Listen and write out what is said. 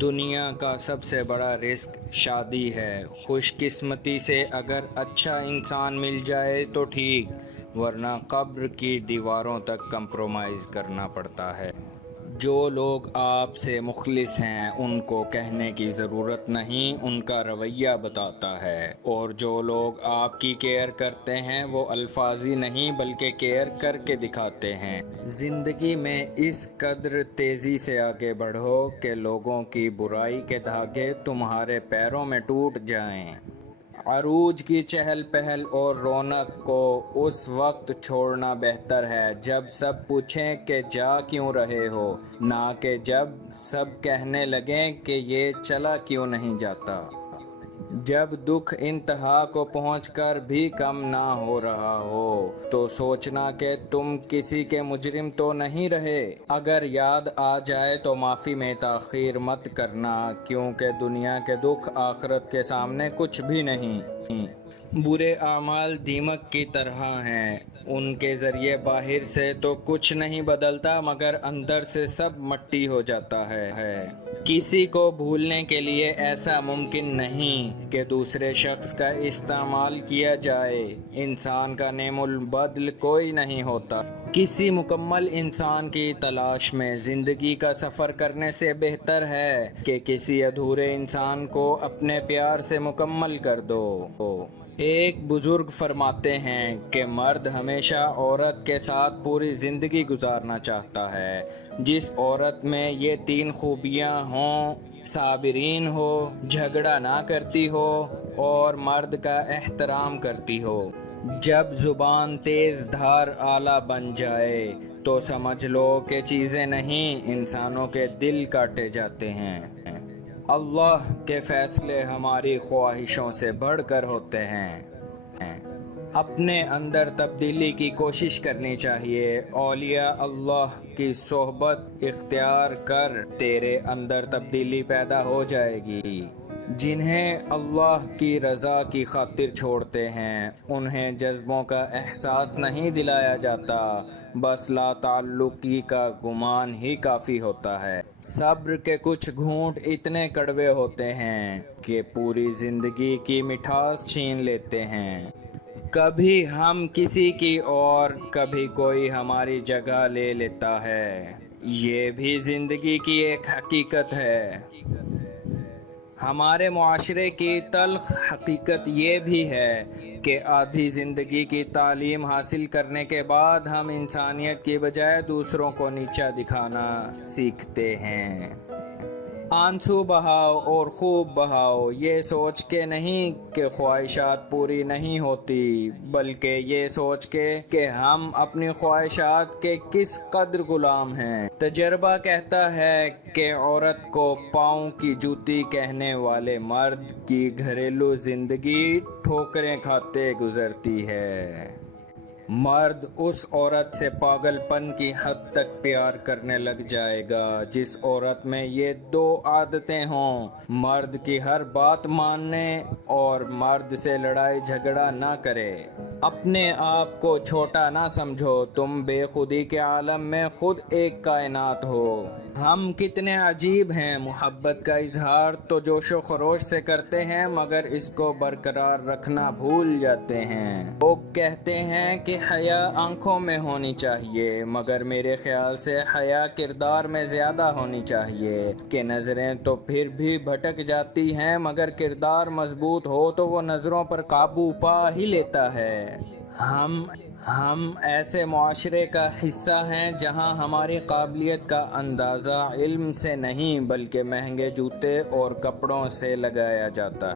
دنیا کا سب سے بڑا رزق شادی ہے۔ خوش قسمتی سے اگر اچھا انسان مل جائے تو ٹھیک، ورنہ قبر کی دیواروں تک کمپرومائز کرنا پڑتا ہے۔ جو لوگ آپ سے مخلص ہیں ان کو کہنے کی ضرورت نہیں، ان کا رویہ بتاتا ہے، اور جو لوگ آپ کی کیئر کرتے ہیں وہ الفاظی نہیں بلکہ کیئر کر کے دکھاتے ہیں۔ زندگی میں اس قدر تیزی سے آگے بڑھو کہ لوگوں کی برائی کے دھاگے تمہارے پیروں میں ٹوٹ جائیں۔ عروج کی چہل پہل اور رونق کو اس وقت چھوڑنا بہتر ہے جب سب پوچھیں کہ جا کیوں رہے ہو، نہ کہ جب سب کہنے لگیں کہ یہ چلا کیوں نہیں جاتا۔ جب دکھ انتہا کو پہنچ کر بھی کم نہ ہو رہا ہو تو سوچنا کہ تم کسی کے مجرم تو نہیں رہے۔ اگر یاد آ جائے تو معافی میں تاخیر مت کرنا، کیونکہ دنیا کے دکھ آخرت کے سامنے کچھ بھی نہیں۔ برے اعمال دیمک کی طرح ہیں، ان کے ذریعے باہر سے تو کچھ نہیں بدلتا مگر اندر سے سب مٹی ہو جاتا ہے۔ کسی کو بھولنے کے لیے ایسا ممکن نہیں کہ دوسرے شخص کا استعمال کیا جائے۔ انسان کا نعم البدل کوئی نہیں ہوتا۔ کسی مکمل انسان کی تلاش میں زندگی کا سفر کرنے سے بہتر ہے کہ کسی ادھورے انسان کو اپنے پیار سے مکمل کر دو۔ ایک بزرگ فرماتے ہیں کہ مرد ہمیشہ عورت کے ساتھ پوری زندگی گزارنا چاہتا ہے جس عورت میں یہ تین خوبیاں ہوں: صابرین ہو، جھگڑا نہ کرتی ہو اور مرد کا احترام کرتی ہو۔ جب زبان تیز دھار آلہ بن جائے تو سمجھ لو کہ چیزیں نہیں، انسانوں کے دل کاٹے جاتے ہیں۔ اللہ کے فیصلے ہماری خواہشوں سے بڑھ کر ہوتے ہیں۔ اپنے اندر تبدیلی کی کوشش کرنی چاہیے۔ اولیاء اللہ کی صحبت اختیار کر، تیرے اندر تبدیلی پیدا ہو جائے گی۔ جنہیں اللہ کی رضا کی خاطر چھوڑتے ہیں انہیں جذبوں کا احساس نہیں دلایا جاتا، بس لا تعلقی کا گمان ہی کافی ہوتا ہے۔ صبر کے کچھ گھونٹ اتنے کڑوے ہوتے ہیں کہ پوری زندگی کی مٹھاس چھین لیتے ہیں۔ کبھی ہم کسی کی اور کبھی کوئی ہماری جگہ لے لیتا ہے، یہ بھی زندگی کی ایک حقیقت ہے۔ ہمارے معاشرے کی تلخ حقیقت یہ بھی ہے کہ آدھی زندگی کی تعلیم حاصل کرنے کے بعد ہم انسانیت کی بجائے دوسروں کو نیچا دکھانا سیکھتے ہیں۔ آنسو بہاؤ اور خوب بہاؤ، یہ سوچ کے نہیں کہ خواہشات پوری نہیں ہوتی، بلکہ یہ سوچ کے کہ ہم اپنی خواہشات کے کس قدر غلام ہیں۔ تجربہ کہتا ہے کہ عورت کو پاؤں کی جوتی کہنے والے مرد کی گھریلو زندگی ٹھوکریں کھاتے گزرتی ہے۔ مرد اس عورت سے پاگل پن کی حد تک پیار کرنے لگ جائے گا جس عورت میں یہ دو عادتیں ہوں: مرد کی ہر بات ماننے اور مرد سے لڑائی جھگڑا نہ کرے۔ اپنے آپ کو چھوٹا نہ سمجھو، تم بے خودی کے عالم میں خود ایک کائنات ہو۔ ہم کتنے عجیب ہیں، محبت کا اظہار تو جوش و خروش سے کرتے ہیں مگر اس کو برقرار رکھنا بھول جاتے ہیں۔ لوگ کہتے ہیں کہ حیا آنکھوں میں ہونی چاہیے، مگر میرے خیال سے حیا کردار میں زیادہ ہونی چاہیے کہ نظریں تو پھر بھی بھٹک جاتی ہیں مگر کردار مضبوط ہو تو وہ نظروں پر قابو پا ہی لیتا ہے۔ ہم ایسے معاشرے کا حصہ ہیں جہاں ہماری قابلیت کا اندازہ علم سے نہیں بلکہ مہنگے جوتے اور کپڑوں سے لگایا جاتا ہے۔